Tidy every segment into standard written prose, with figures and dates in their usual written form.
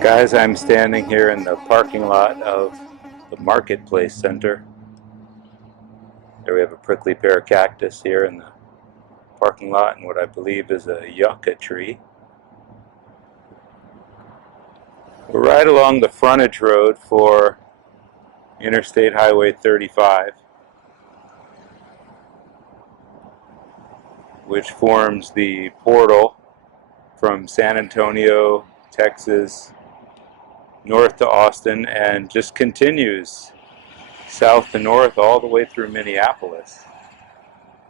Guys, I'm standing here in the parking lot of the Marketplace Center. There we have a prickly pear cactus here in the parking lot and what I believe is a yucca tree. We're right along the frontage road for Interstate Highway 35, which forms the portal from San Antonio, Texas, north to Austin, and just continues south to north all the way through Minneapolis.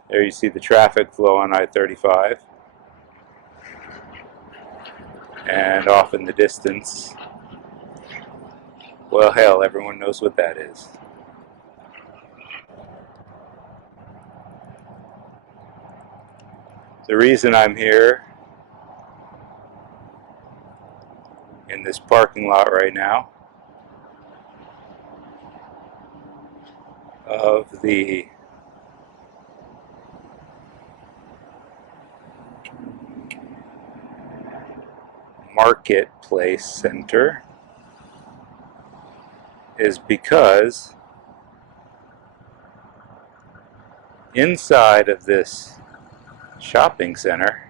There you see the traffic flow on I-35, and off in the distance, well, hell, everyone knows what that is. The reason I'm here in this parking lot right now of the Marketplace Center is because inside of this shopping center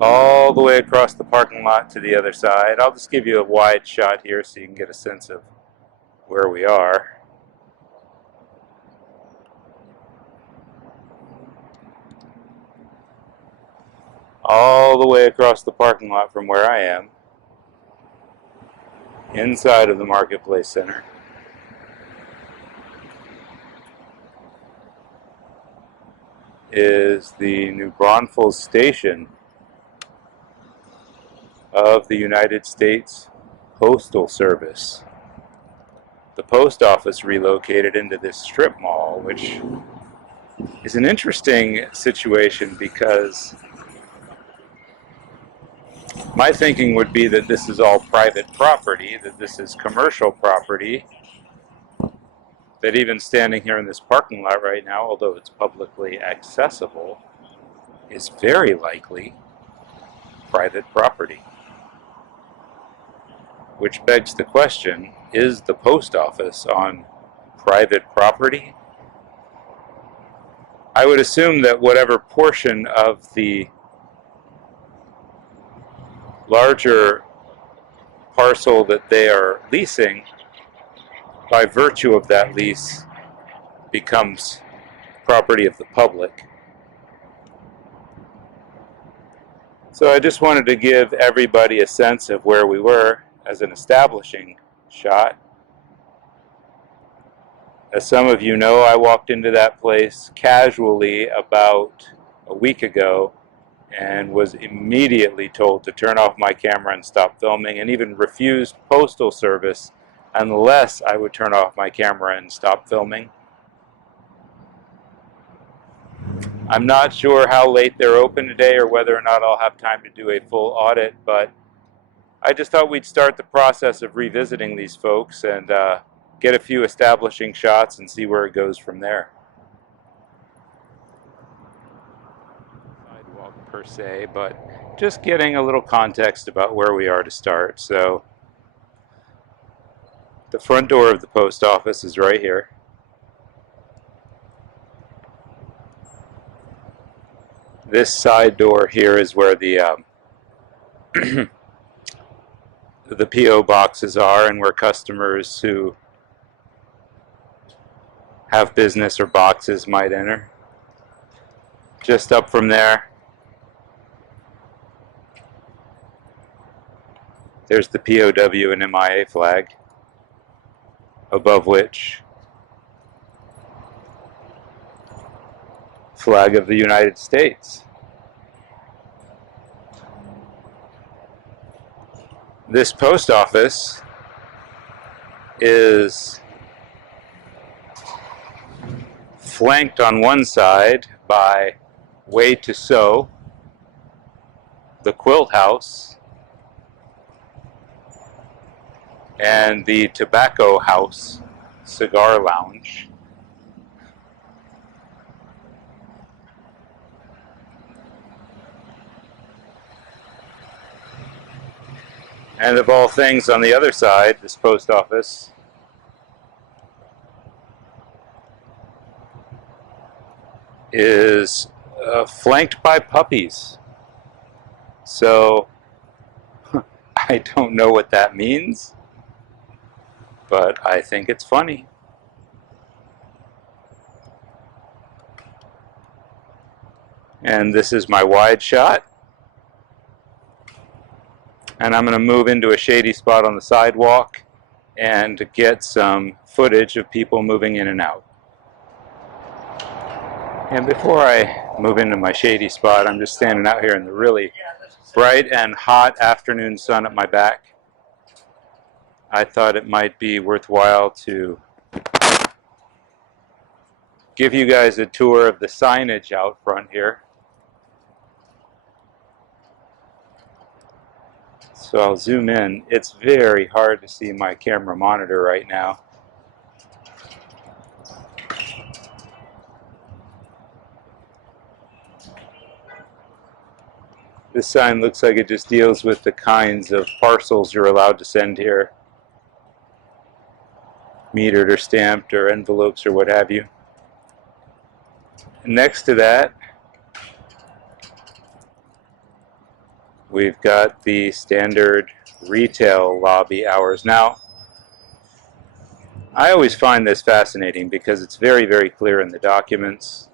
all the way across the parking lot to the other side. I'll just give you a wide shot here so you can get a sense of where we are. All the way across the parking lot from where I am, inside of the Marketplace Center, is the New Braunfels station of the United States Postal Service. The post office relocated into this strip mall, which is an interesting situation because my thinking would be that this is all private property, that this is commercial property, that even standing here in this parking lot right now, although it's publicly accessible, is very likely private property. Which begs the question, is the post office on private property? I would assume that whatever portion of the larger parcel that they are leasing, by virtue of that lease, becomes property of the public. So I just wanted to give everybody a sense of where we were as an establishing shot. As some of you know, I walked into that place casually about a week ago and was immediately told to turn off my camera and stop filming, and even refused postal service unless I would turn off my camera and stop filming. I'm not sure how late they're open today or whether or not I'll have time to do a full audit, but I just thought we'd start the process of revisiting these folks and get a few establishing shots and see where it goes from there. Sidewalk per se, but just getting a little context about where we are to start. So the front door of the post office is right here. This side door here is where the the P.O. boxes are, and where customers who have business or boxes might enter. Just up from there, there's the POW and MIA flag, above which flag of the United States. This post office is flanked on one side by Way to Sew, the Quilt House, and the Tobacco House Cigar Lounge. And of all things, on the other side, this post office is flanked by puppies. So I don't know what that means, but I think it's funny. And this is my wide shot. And I'm going to move into a shady spot on the sidewalk and get some footage of people moving in and out. And before I move into my shady spot, I'm just standing out here in the really bright and hot afternoon sun at my back. I thought it might be worthwhile to give you guys a tour of the signage out front here. So I'll zoom in. It's very hard to see my camera monitor right now. This sign looks like it just deals with the kinds of parcels you're allowed to send here. Metered or stamped or envelopes or what have you. Next to that, we've got the standard retail lobby hours. Now, I always find this fascinating because it's very, very clear in the documents,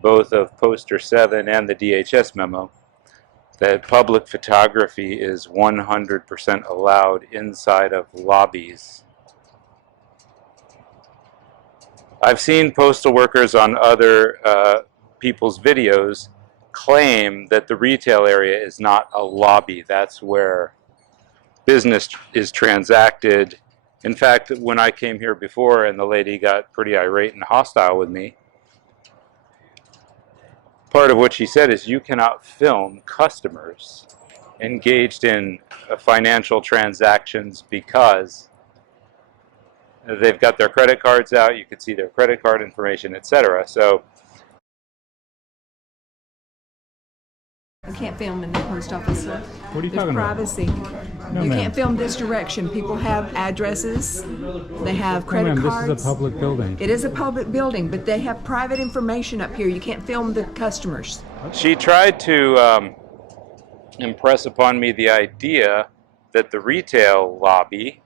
both of Poster 7 and the DHS memo, that public photography is 100% allowed inside of lobbies. I've seen postal workers on other people's videos claim that the retail area is not a lobby. That's where business is transacted. In fact, when I came here before and the lady got pretty irate and hostile with me, part of what she said is you cannot film customers engaged in financial transactions because they've got their credit cards out, you can see their credit card information, etc. So You can't film in the post office, sir. What are you There's talking privacy. about? No, You ma'am. can't film this direction. People have addresses. They have credit No, ma'am, cards. this is a public building. It is a public building, but they have private information up here. You can't film the customers. she tried to impress upon me the idea that the retail lobby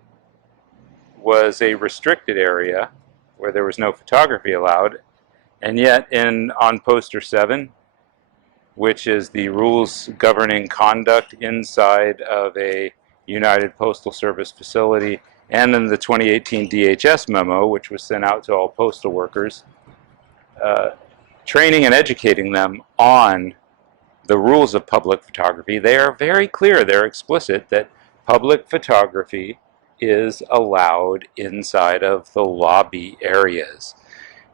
was a restricted area where there was no photography allowed, and yet on Poster 7, which is the rules governing conduct inside of a United Postal Service facility, and in the 2018 DHS memo, which was sent out to all postal workers, training and educating them on the rules of public photography. They are very clear, they're explicit, that public photography is allowed inside of the lobby areas.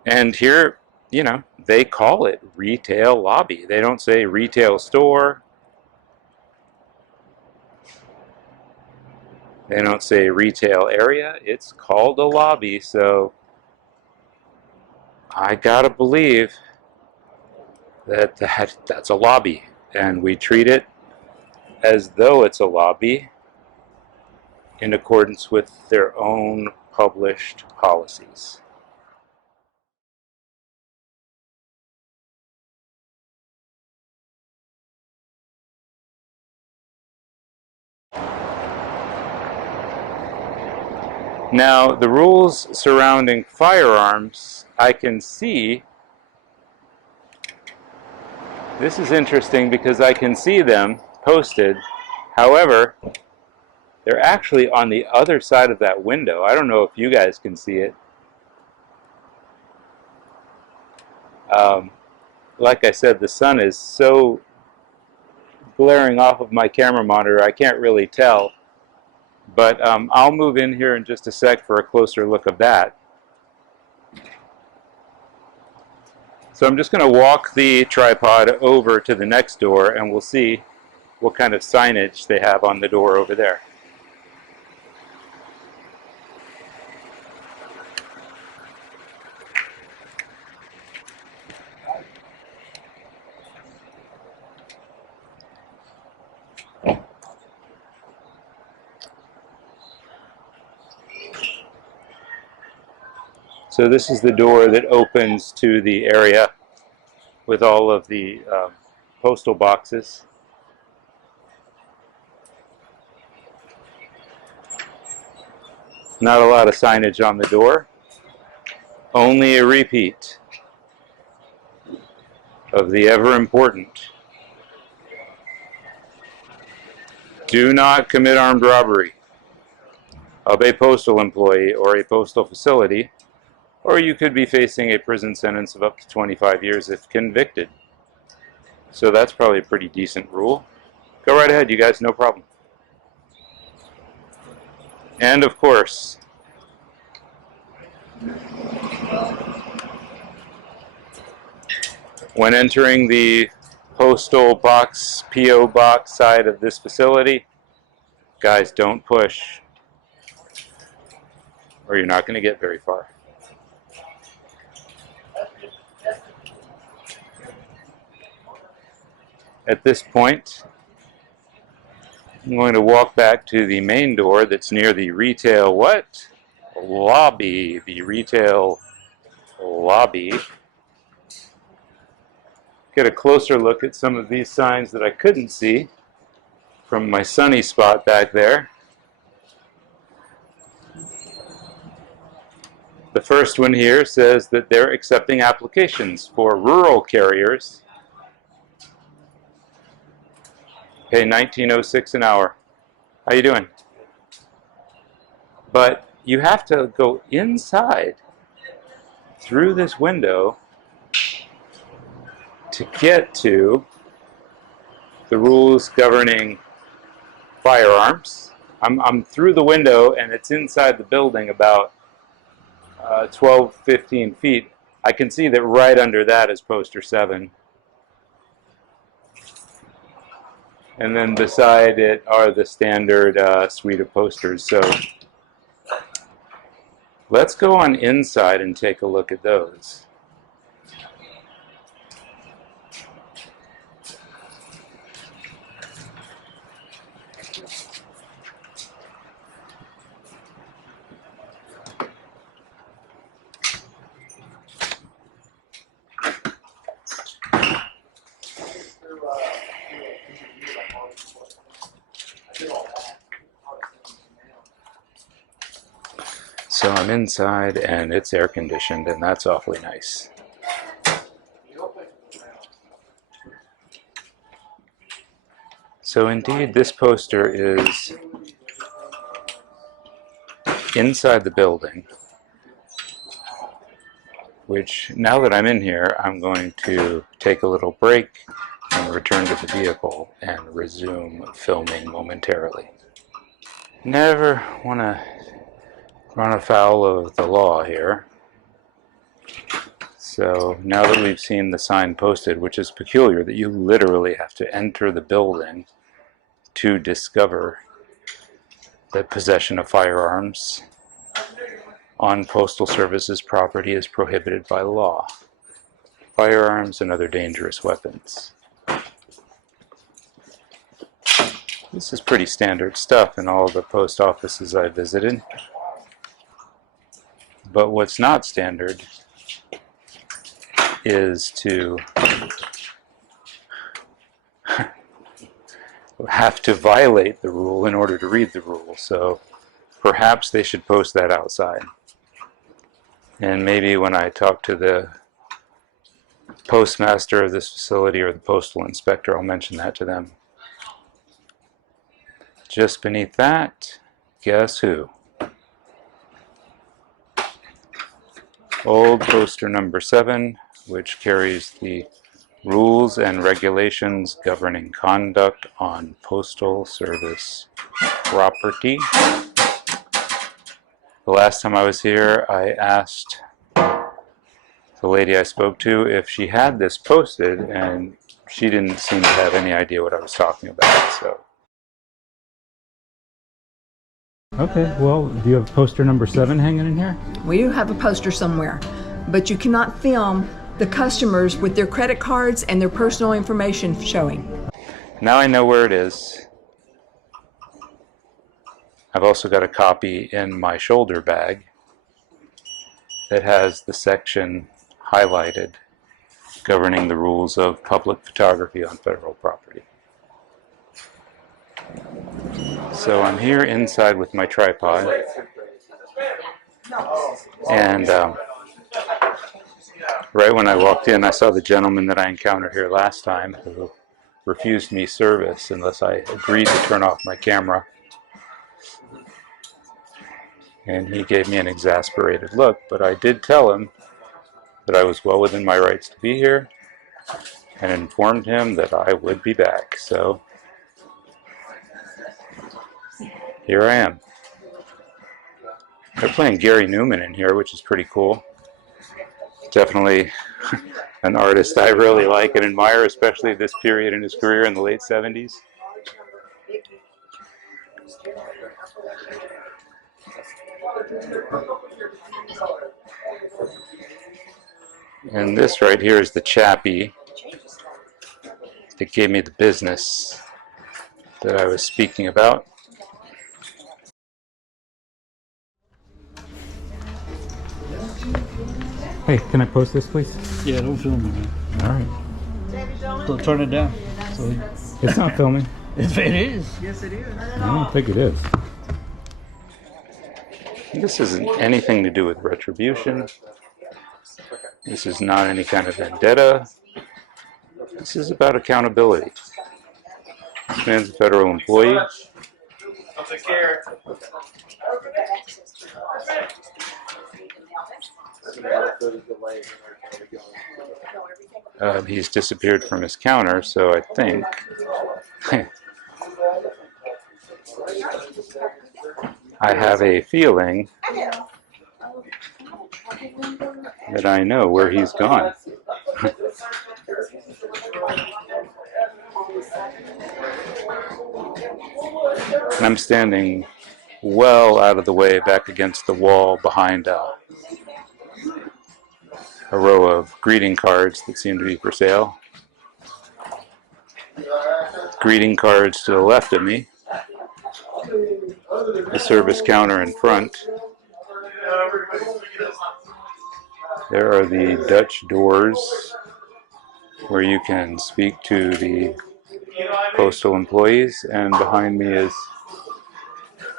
And here, you know, they call it retail lobby. They don't say retail store. They don't say retail area. It's called a lobby. So I gotta believe that that's a lobby. And we treat it as though it's a lobby in accordance with their own published policies. Now, the rules surrounding firearms, I can see. This is interesting because I can see them posted. However, they're actually on the other side of that window. I don't know if you guys can see it. Like I said, the sun is so glaring off of my camera monitor, I can't really tell. But I'll move in here in just a sec for a closer look of that. So I'm just going to walk the tripod over to the next door and we'll see what kind of signage they have on the door over there. So this is the door that opens to the area with all of the postal boxes. Not a lot of signage on the door. Only a repeat of the ever important: do not commit armed robbery of a postal employee or a postal facility, or you could be facing a prison sentence of up to 25 years if convicted. So that's probably a pretty decent rule. Go right ahead, you guys, no problem. And of course, when entering the postal box, P.O. box side of this facility, guys, don't push, or you're not going to get very far. At this point, I'm going to walk back to the main door that's near the retail lobby. The retail lobby. Get a closer look at some of these signs that I couldn't see from my sunny spot back there. The first one here says that they're accepting applications for rural carriers. Pay $19.06 an hour. How you doing? But you have to go inside through this window to get to the rules governing firearms. I'm through the window and it's inside the building about 12-15 feet. I can see that right under that is poster 7. And then beside it are the standard suite of posters. So let's go on inside and take a look at those. So I'm inside and it's air conditioned, and that's awfully nice. So indeed, this poster is inside the building, which now that I'm in here, I'm going to take a little break and return to the vehicle and resume filming momentarily. Never want to run afoul of the law here. So now that we've seen the sign posted, which is peculiar that you literally have to enter the building to discover that possession of firearms on Postal Service's property is prohibited by law. Firearms and other dangerous weapons. This is pretty standard stuff in all the post offices I visited. But what's not standard is to have to violate the rule in order to read the rule. So perhaps they should post that outside. And maybe when I talk to the postmaster of this facility or the postal inspector, I'll mention that to them. Just beneath that, guess who? Old poster number 7, which carries the rules and regulations governing conduct on Postal Service property. The last time I was here, I asked the lady I spoke to if she had this posted, and she didn't seem to have any idea what I was talking about. So. Okay, well, do you have poster number 7 hanging in here? We do have a poster somewhere, but you cannot film the customers with their credit cards and their personal information showing. Now I know where it is. I've also got a copy in my shoulder bag. that has the section highlighted governing the rules of public photography on federal property. So I'm here inside with my tripod, and right when I walked in, I saw the gentleman that I encountered here last time who refused me service unless I agreed to turn off my camera. And he gave me an exasperated look, but I did tell him that I was well within my rights to be here and informed him that I would be back. So here I am. They're playing Gary Newman in here, which is pretty cool. Definitely an artist I really like and admire, especially this period in his career in the late 70s. And this right here is the chappie that gave me the business that I was speaking about. Hey, can I post this, please? Yeah, don't film it, man. All right. So turn it down. So It's not filming. if it is. I don't think it is. This isn't anything to do with retribution. This is not any kind of vendetta. This is about accountability. This man's a federal employee. I'll take care. He's disappeared from his counter, so I think I have a feeling that I know where he's gone. And I'm standing well out of the way back against the wall behind a row of greeting cards that seem to be for sale. Greeting cards to the left of me. The service counter in front. There are the Dutch doors where you can speak to the postal employees, and behind me is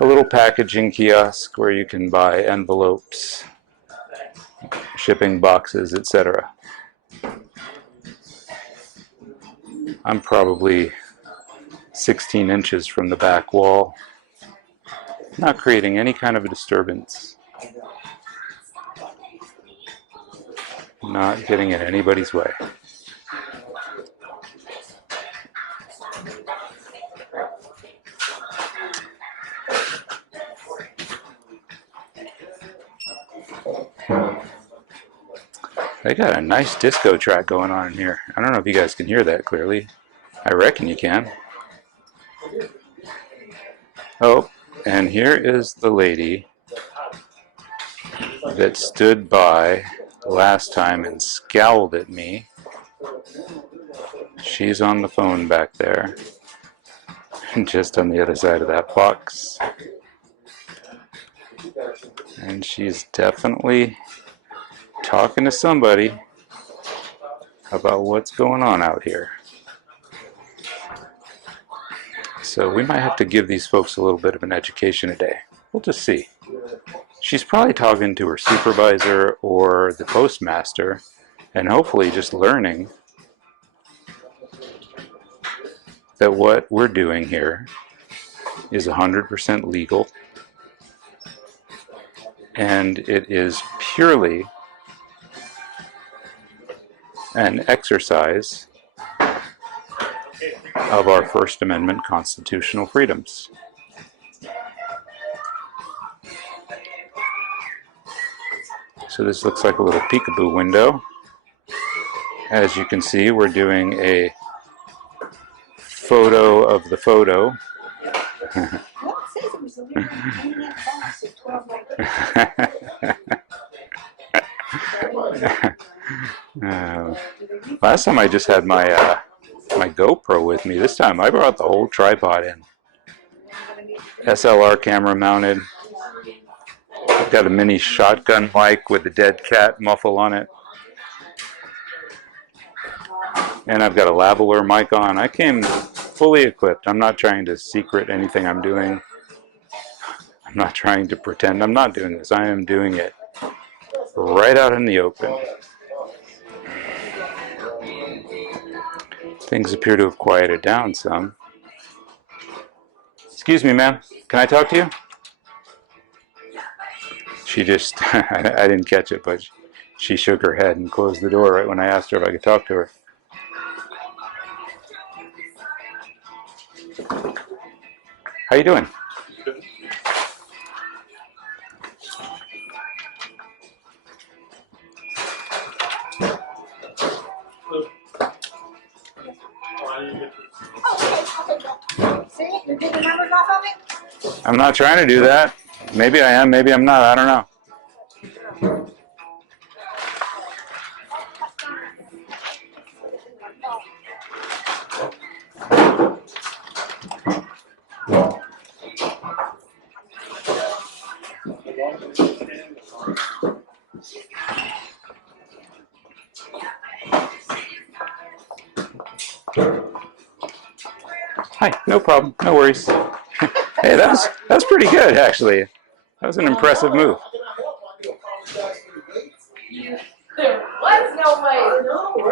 a little packaging kiosk where you can buy envelopes, shipping boxes, etc. I'm probably 16 inches from the back wall, not creating any kind of a disturbance, not getting in anybody's way. They got a nice disco track going on in here. I don't know if you guys can hear that clearly. I reckon you can. Oh, and here is the lady that stood by last time and scowled at me. She's on the phone back there, just on the other side of that box. And she's definitely talking to somebody about what's going on out here. So we might have to give these folks a little bit of an education today. We'll just see. She's probably talking to her supervisor or the postmaster, and hopefully just learning that what we're doing here is 100% legal, and it is purely an exercise of our First Amendment constitutional freedoms. So this looks like a little peekaboo window. As you can see, we're doing a photo of the photo. Last time I just had my my GoPro with me. This time I brought the whole tripod in. SLR camera mounted. I've got a mini shotgun mic with a dead cat muffle on it. And I've got a lavalier mic on. I came fully equipped. I'm not trying to secret anything I'm doing. I'm not trying to pretend I'm not doing this. I am doing it right out in the open. Things appear to have quieted down some. Excuse me, ma'am. Can I talk to you? She just, I didn't catch it, but she shook her head and closed the door right when I asked her if I could talk to her. How you doing? See, you're getting the numbers off of it? I'm not trying to do that. Maybe I am, maybe I'm not. I don't know. Hi, no problem, no worries. Hey, that's pretty good, actually. That was an impressive move. There was no way.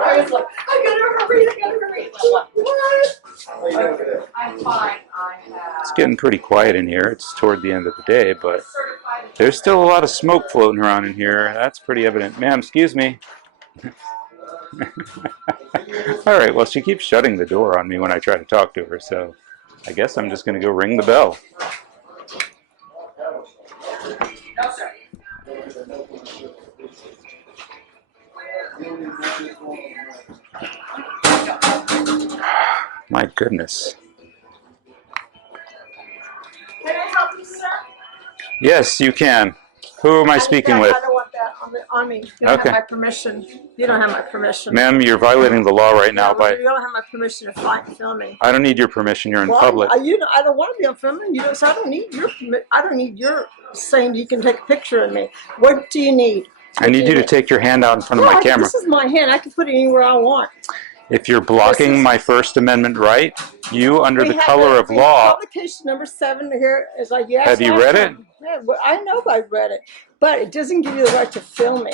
I was like, I gotta hurry. What? I'm fine. It's getting pretty quiet in here. It's toward the end of the day, but there's still a lot of smoke floating around in here. That's pretty evident. Ma'am, excuse me. All right, well, she keeps shutting the door on me when I try to talk to her, so I guess I'm just going to go ring the bell. My goodness. Can I help you, sir? Yes, you can. Who am I speaking with? I don't want that on me. You don't Okay. have my permission. You don't have my permission. Ma'am, you're violating the law right now by... You don't have my permission to film me. I don't need your permission. You're in Well, public. I don't want to be on filming. So I don't need your I don't need your saying you can take a picture of me. What do you need? I need you to take your hand out in front of my camera. This is my hand. I can put it anywhere I want. If you're blocking my First Amendment right, you, under the color of law... Publication number 7 here is like, yes. Have you read it? Yeah, well, I know I read it, but it doesn't give you the right to film me.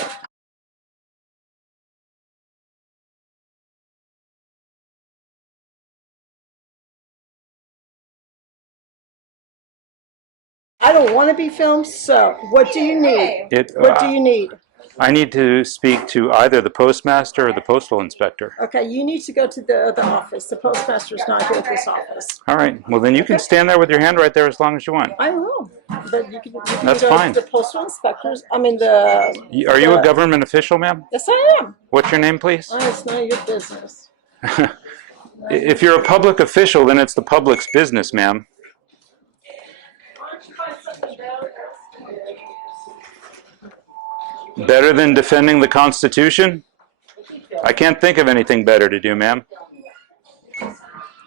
I don't want to be filmed, so what do you need? What do you need? I need to speak to either the postmaster or the postal inspector. Okay, you need to go to the other office. The postmaster's not here at this office. All right. Well, then you can stand there with your hand right there as long as you want. I will. But you can That's go fine. to the postal inspectors. I mean, the... Are you a government official, ma'am? Yes, I am. What's your name, please? Oh, it's none of your business. If you're a public official, then it's the public's business, ma'am. Why don't you find something better? Better than defending the Constitution? I can't think of anything better to do, ma'am.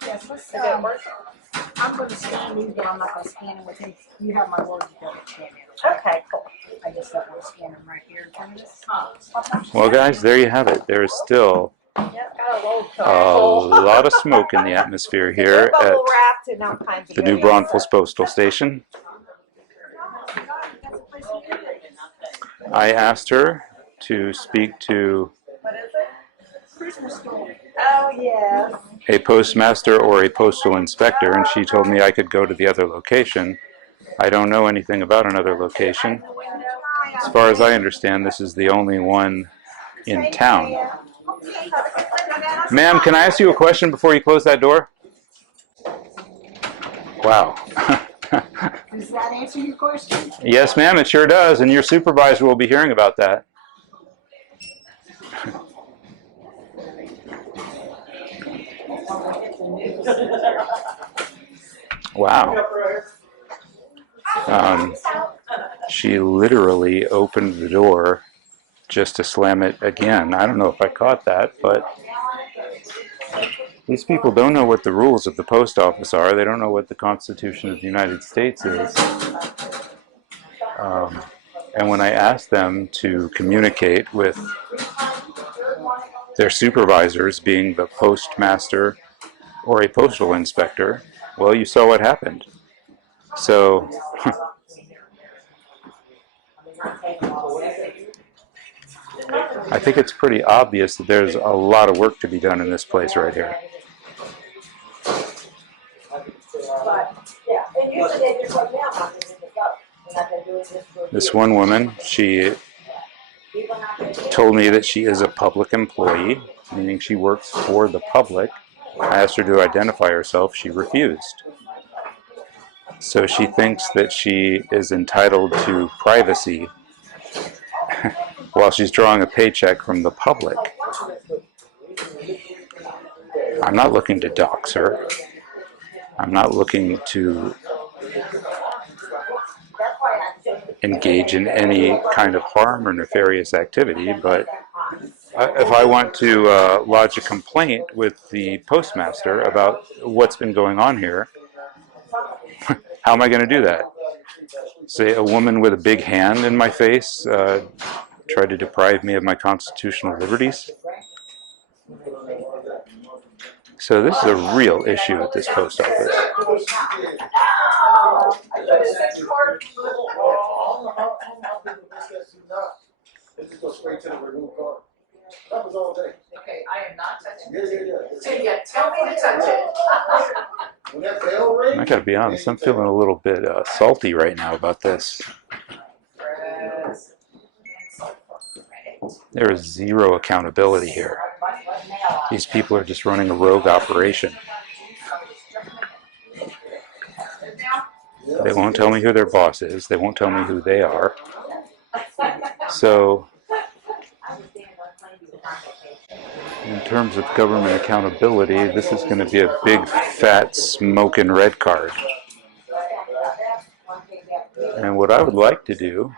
Yes, let's I'm going to scan you, but I'm not going to scan it with him. You have my word, you don't scan it. Okay, cool. I just don't want to scan them right here. Well, guys, there you have it. There is still a lot of smoke in the atmosphere here at the new Braunfels postal station. I asked her to speak to a postmaster or a postal inspector, and she told me I could go to the other location. I don't know anything about another location. As far as I understand, this is the only one in town. Ma'am, can I ask you a question before you close that door? Wow. Does that answer your question? Yes, ma'am, it sure does, and your supervisor will be hearing about that. Wow. She literally opened the door just to slam it again. I don't know if I caught that, but these people don't know what the rules of the post office are. They don't know what the Constitution of the United States is. And when I asked them to communicate with their supervisors, being the postmaster or a postal inspector, well, you saw what happened. So I think it's pretty obvious that there's a lot of work to be done in this place right here. This one woman, she told me that she is a public employee, meaning she works for the public. I asked her to identify herself. She refused. So she thinks that she is entitled to privacy while she's drawing a paycheck from the public. I'm not looking to dox her. I'm not looking to engage in any kind of harm or nefarious activity, but if I want to lodge a complaint with the postmaster about what's been going on here, how am I going to do that? Say a woman with a big hand in my face tried to deprive me of my constitutional liberties? So this is a real issue at this post office. Okay, I am not touching it. So yeah, tell me to touch it. I gotta be honest, I'm feeling a little bit salty right now about this. There is zero accountability here. These people are just running a rogue operation. They won't tell me who their boss is. They won't tell me who they are. So, in terms of government accountability, this is going to be a big, fat, smoking red card. And what I would like to do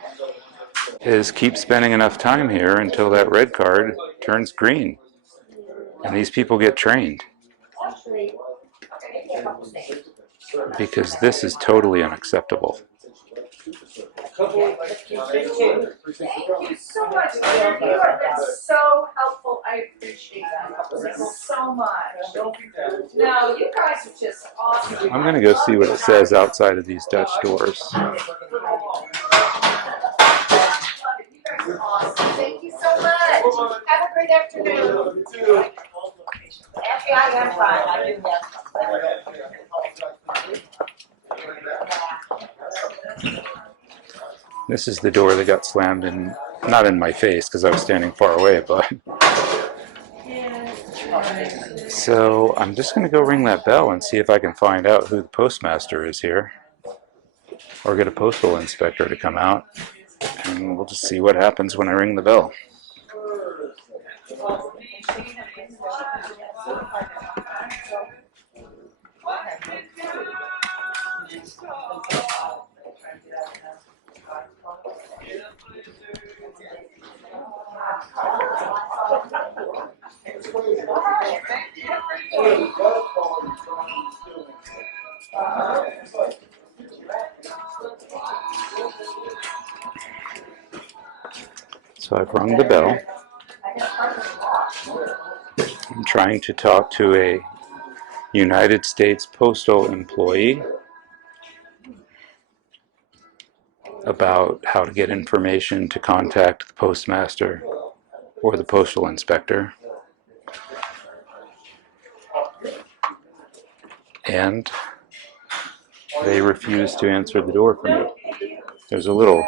is keep spending enough time here until that red card turns green and these people get trained. Because this is totally unacceptable. Thank you so much, Leonard. You have been so helpful. I appreciate that so much. No, you guys are just awesome. I'm going to go see what it says outside of these Dutch doors. You guys are awesome. Thank you so much. Have a great afternoon. Actually, I am fine. I do have. This is the door that got slammed in, not in my face because I was standing far away, but... So I'm just going to go ring that bell and see if I can find out who the postmaster is here. Or get a postal inspector to come out. And we'll just see what happens when I ring the bell. So I've rung the bell. I'm trying to talk to a United States postal employee about how to get information to contact the postmaster or the postal inspector. And they refuse to answer the door for me. There's a little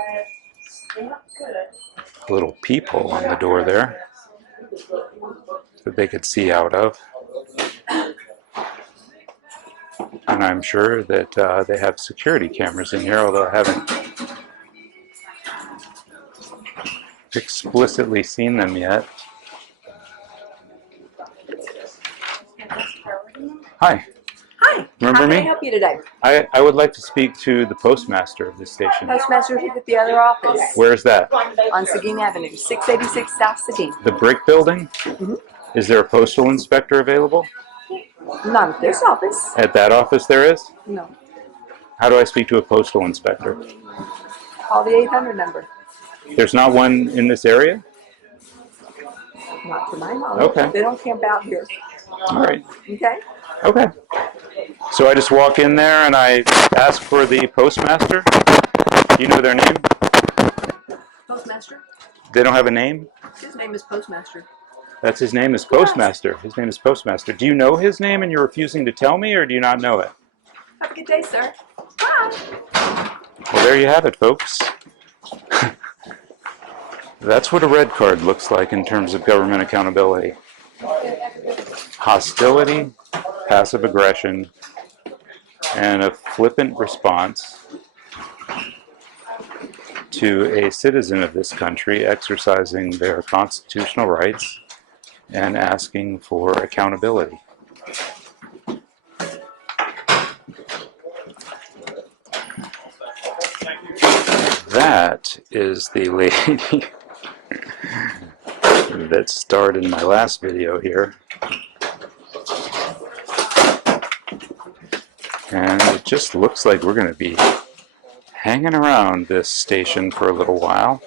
peephole on the door there that they could see out of. And I'm sure that they have security cameras in here, although I haven't explicitly seen them yet. Hi. Hi. Remember How me? can I help you today? I would like to speak to the postmaster of this station. Postmaster is at the other office Where's that? on Seguin Avenue, 686 South Seguin. The brick building? Mm-hmm. Is there a postal inspector available? Not at this office. At that office there is? No. How do I speak to a postal inspector? Call the 800 number. There's not one in this area? Not to my knowledge. Okay. They don't camp out here. All right. Okay? Okay. So I just walk in there and I ask for the postmaster. Do you know their name? Postmaster? They don't have a name? His name is Postmaster. That's his name is Postmaster. His name is Postmaster. Do you know his name and you're refusing to tell me, or do you not know it? Have a good day, sir. Bye. Well, there you have it, folks. That's what a red card looks like in terms of government accountability. Hostility, passive aggression, and a flippant response to a citizen of this country exercising their constitutional rights and asking for accountability. That is the lady that starred in my last video here. And it just looks like we're going to be hanging around this station for a little while.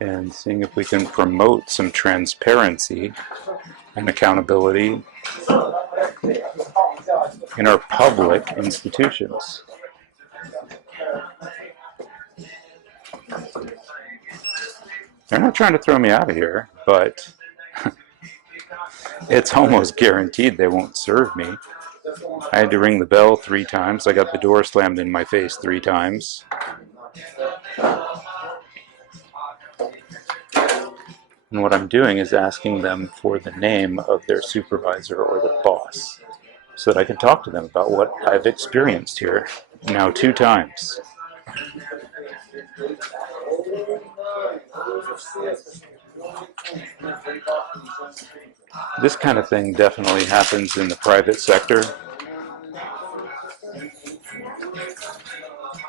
And seeing if we can promote some transparency and accountability in our public institutions. They're not trying to throw me out of here, but it's almost guaranteed they won't serve me. I had to ring the bell 3 times. I got the door slammed in my face 3 times. And what I'm doing is asking them for the name of their supervisor or the boss, so that I can talk to them about what I've experienced here now 2 times. This kind of thing definitely happens in the private sector,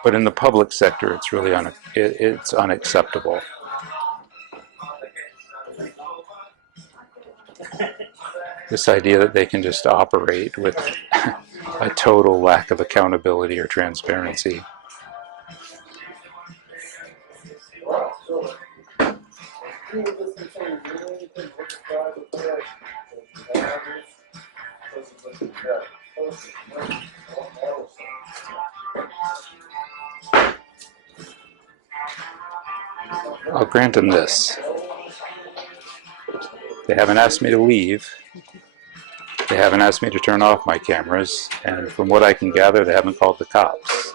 but in the public sector it's really it's unacceptable. This idea that they can just operate with a total lack of accountability or transparency. I'll grant them this. They haven't asked me to leave. They haven't asked me to turn off my cameras, and from what I can gather, they haven't called the cops.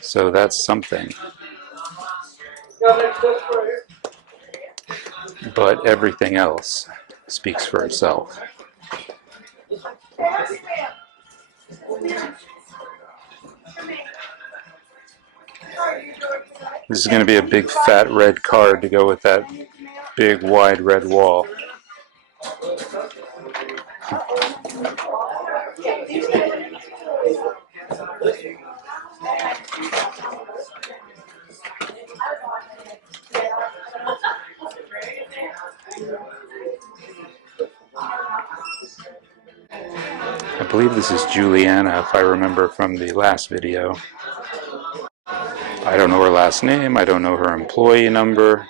So that's something. But everything else speaks for itself. This is going to be a big fat red card to go with that big wide red wall. I believe this is Juliana, if I remember from the last video. I don't know her last name, I don't know her employee number.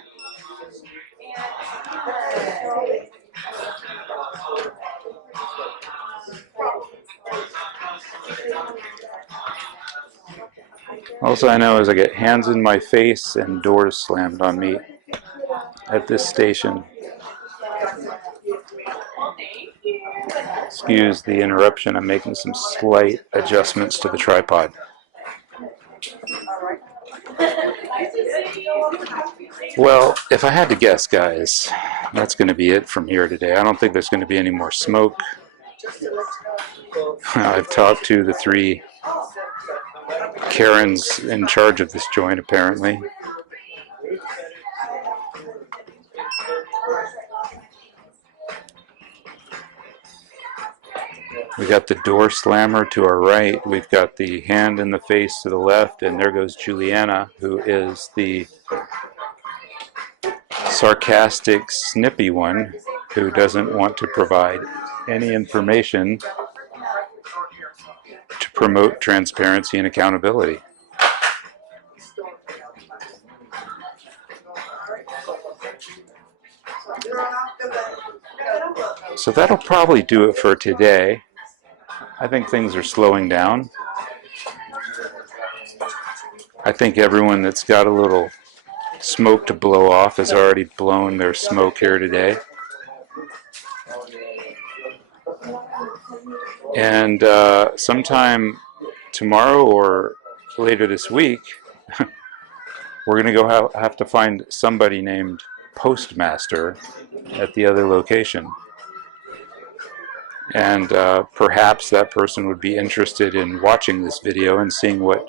Also, I know as I get hands in my face and doors slammed on me at this station. Excuse the interruption, I'm making some slight adjustments to the tripod. Well, if I had to guess, guys, that's going to be it from here today. I don't think there's going to be any more smoke. I've talked to the 3 Karens in charge of this joint, apparently. We got the door slammer to our right, we've got the hand in the face to the left, and there goes Juliana, who is the sarcastic, snippy one who doesn't want to provide any information to promote transparency and accountability. So that'll probably do it for today. I think things are slowing down. I think everyone that's got a little smoke to blow off has already blown their smoke here today. And sometime tomorrow or later this week, we're going to go have to find somebody named Postmaster at the other location. And perhaps that person would be interested in watching this video and seeing what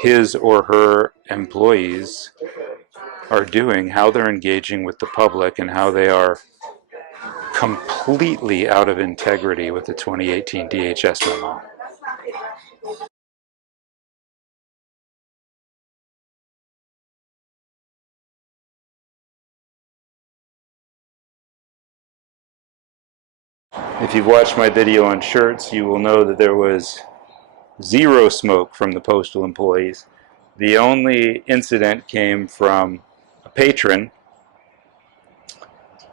his or her employees are doing, how they're engaging with the public, and how they are completely out of integrity with the 2018 DHS memo. If you've watched my video on shirts, you will know that there was zero smoke from the postal employees. The only incident came from a patron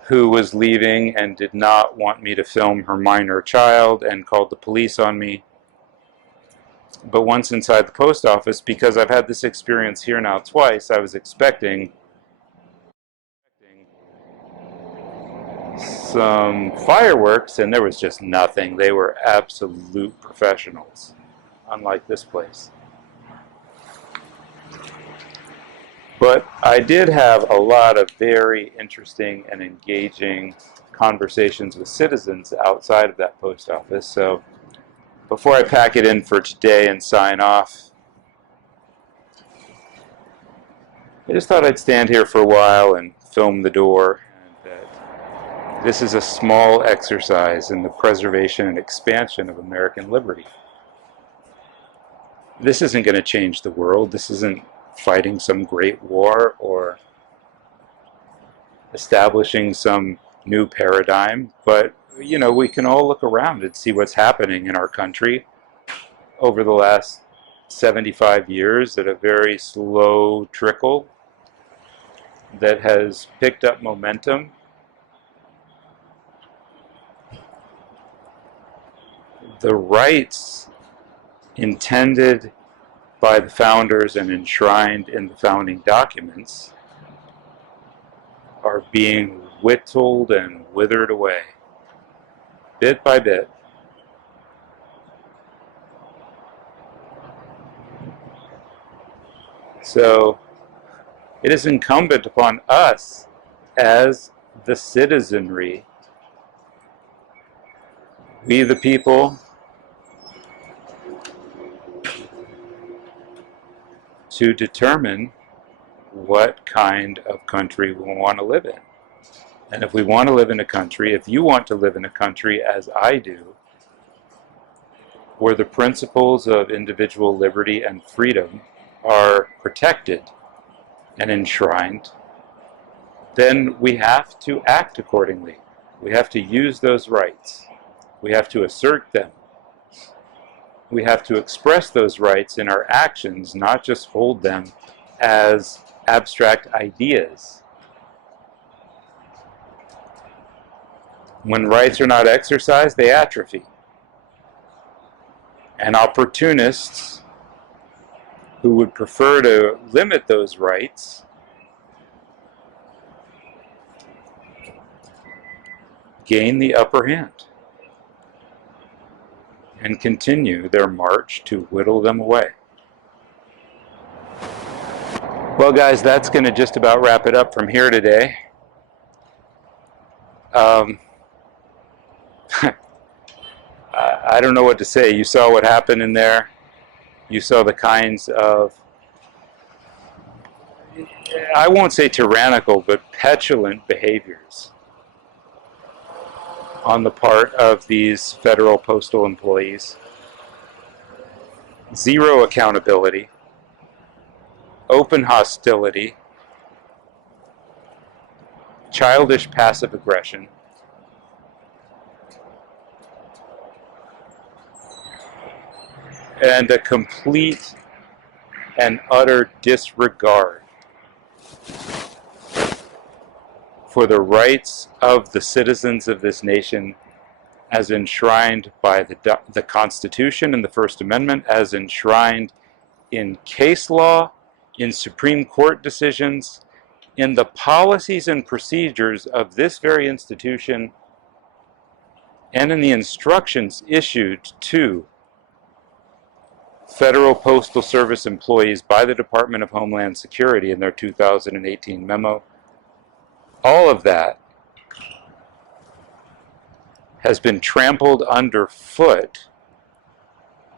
who was leaving and did not want me to film her minor child and called the police on me. But once inside the post office, because I've had this experience here now twice, I was expecting some fireworks, and there was just nothing. They were absolute professionals, unlike this place. But I did have a lot of very interesting and engaging conversations with citizens outside of that post office. So before I pack it in for today and sign off, I just thought I'd stand here for a while and film the door. This is a small exercise in the preservation and expansion of American liberty. This isn't going to change the world. This isn't fighting some great war or establishing some new paradigm. But, you know, we can all look around and see what's happening in our country over the last 75 years at a very slow trickle that has picked up momentum. The rights intended by the founders and enshrined in the founding documents are being whittled and withered away, bit by bit. So it is incumbent upon us as the citizenry, we the people, to determine what kind of country we want to live in. And if we want to live in a country, if you want to live in a country as I do, where the principles of individual liberty and freedom are protected and enshrined, then we have to act accordingly. We have to use those rights. We have to assert them. We have to express those rights in our actions, not just hold them as abstract ideas. When rights are not exercised, they atrophy. And opportunists who would prefer to limit those rights gain the upper hand and continue their march to whittle them away. Well, guys, that's going to just about wrap it up from here today. I don't know what to say. You saw what happened in there. You saw the kinds of, I won't say tyrannical, but petulant behaviors on the part of these federal postal employees. Zero accountability, open hostility, childish passive aggression, and a complete and utter disregard for the rights of the citizens of this nation as enshrined by the Constitution and the First Amendment, as enshrined in case law, in Supreme Court decisions, in the policies and procedures of this very institution, and in the instructions issued to Federal Postal Service employees by the Department of Homeland Security in their 2018 memo. All of that has been trampled underfoot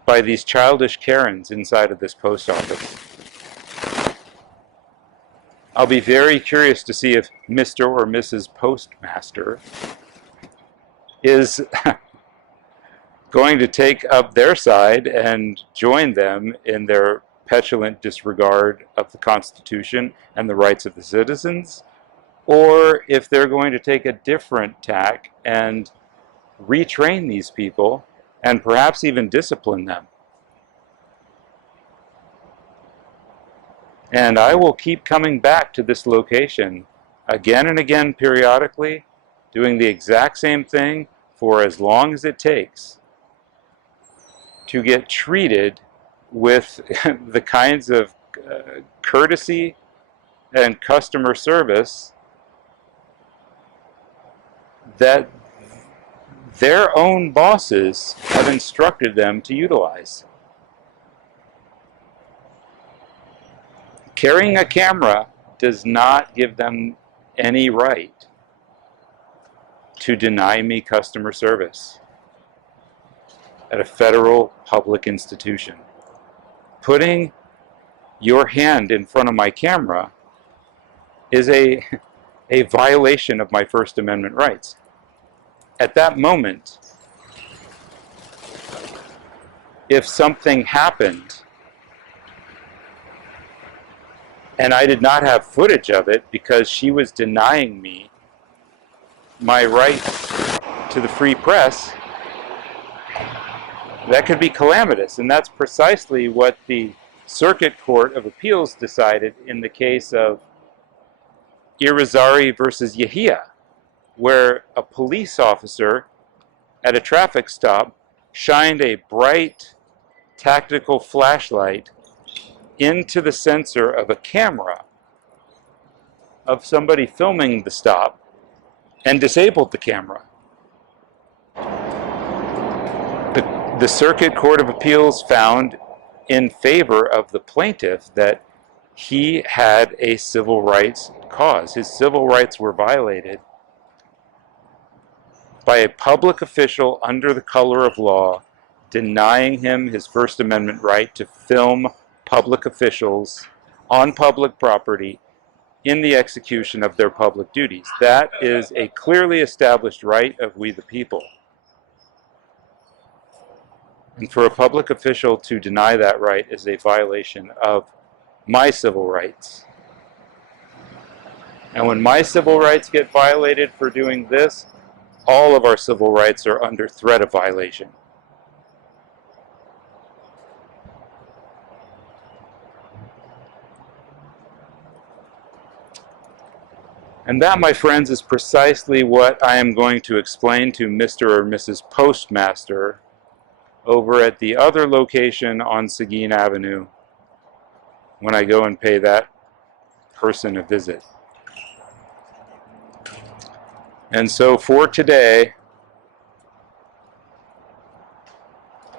by these childish Karens inside of this post office. I'll be very curious to see if Mr. or Mrs. Postmaster is going to take up their side and join them in their petulant disregard of the Constitution and the rights of the citizens, or if they're going to take a different tack and retrain these people and perhaps even discipline them. And I will keep coming back to this location again and again periodically, doing the exact same thing for as long as it takes to get treated with the kinds of courtesy and customer service that their own bosses have instructed them to utilize. Carrying a camera does not give them any right to deny me customer service at a federal public institution. Putting your hand in front of my camera is a violation of my First Amendment rights. At that moment, if something happened and I did not have footage of it because she was denying me my right to the free press, that could be calamitous. And that's precisely what the Circuit Court of Appeals decided in the case of Irizarry versus Yehia, where a police officer at a traffic stop shined a bright tactical flashlight into the sensor of a camera of somebody filming the stop and disabled the camera. The Circuit Court of Appeals found in favor of the plaintiff that he had a civil rights cause. His civil rights were violated by a public official under the color of law denying him his First Amendment right to film public officials on public property in the execution of their public duties. That is a clearly established right of we the people. And for a public official to deny that right is a violation of my civil rights. And when my civil rights get violated for doing this, all of our civil rights are under threat of violation. And that, my friends, is precisely what I am going to explain to Mr. or Mrs. Postmaster over at the other location on Seguin Avenue when I go and pay that person a visit. And so for today,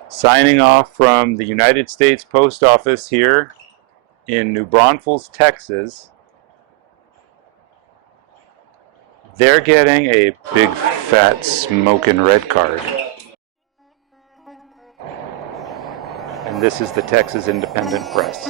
signing off from the United States Post Office here in New Braunfels, Texas, they're getting a big fat smoking red card. And this is the Texas Independent Press.